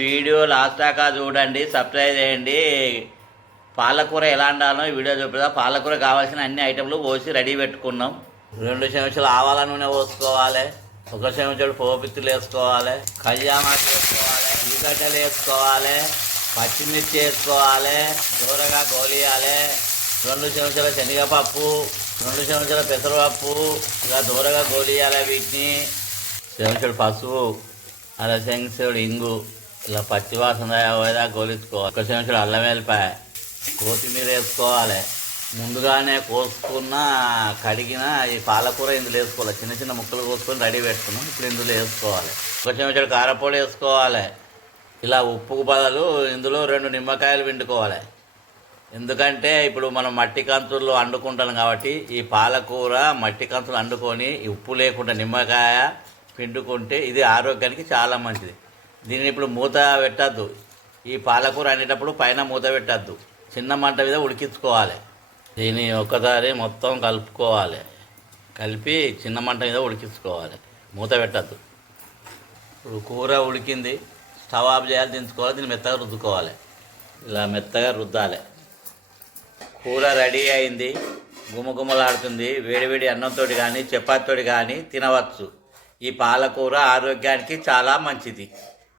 Video last దాకా చూడండి subscribe చేయండి. పాలకూర ఎలా వండాలో వీడియో చూపిదా పాలకూర కావాల్సిన అన్ని ఐటెంలు పోసి రెడీ పెట్టుకున్నాం. రెండు చెంచాలు ఆవాల నూనె పోసుకోవాలి. ఒక చెంచాడు పోపిత్తులు వేసుకోవాలి. కళ్యామాకు వేసుకోవాలి ఉల్లిగడ్డలు వేసుకోవాలి. పచ్చిమిర్చి వేసుకోవాలి. దూరగా గోలియాలి. రెండు చెంచాల శనగపప్పు రెండు చెంచాల పెసరపప్పు ఇలా దూరగా గోలియాలి వీటిని. చెంచాడు పసుపు అలా చెంచాడు ఇంగు. ఇలా పచ్చివాసన పోయేదా గోలించుకోవాలి ఒక చెంచాడు అల్లం వెల్లిపాయ కొత్తిమీర వేసుకోవాలి. ముందుగానే కోసుకున్న కడిగిన ఈ పాలకూర ఇందులో వేసుకోవాలి. చిన్న చిన్న ముక్కలు కోసుకొని రెడీ పెట్టుకున్నాం. ఇప్పుడు ఇందులో వేసుకోవాలి. ఒక చెంచాడు కారపొడి వేసుకోవాలి. ఇలా ఉప్పుకు బదులు ఇందులో రెండు నిమ్మకాయలు పిండుకోవాలి. ఎందుకంటే ఇప్పుడు మనం మట్టి కంచుల్లో వండుకుంటాం కాబట్టి ఈ పాలకూర మట్టి కంచులు వండుకొని ఉప్పు లేకుండా నిమ్మకాయ పిండుకుంటే ఇది ఆరోగ్యానికి చాలా మంచిది. దీన్ని ఇప్పుడు మూత పెట్టద్దు. ఈ పాలకూర అనేటప్పుడు పైన మూత పెట్టద్దు. చిన్న మంట మీద ఉడికించుకోవాలి. దీన్ని ఒక్కసారి మొత్తం కలుపుకోవాలి. కలిపి చిన్న మంట మీద ఉడికించుకోవాలి. మూత పెట్టద్దు. ఇప్పుడు కూర ఉడికింది. స్టవ్ ఆఫ్ చేయాలి దించుకోవాలి. దీన్ని మెత్తగా రుద్దుకోవాలి. ఇలా మెత్తగా రుద్దాలి. కూర రెడీ అయింది. గుమగుమలాడుతుంది. వేడివేడి అన్నంతో కానీ చపాతీతోటి కానీ తినవచ్చు. ఈ పాలకూర ఆరోగ్యానికి చాలా మంచిది.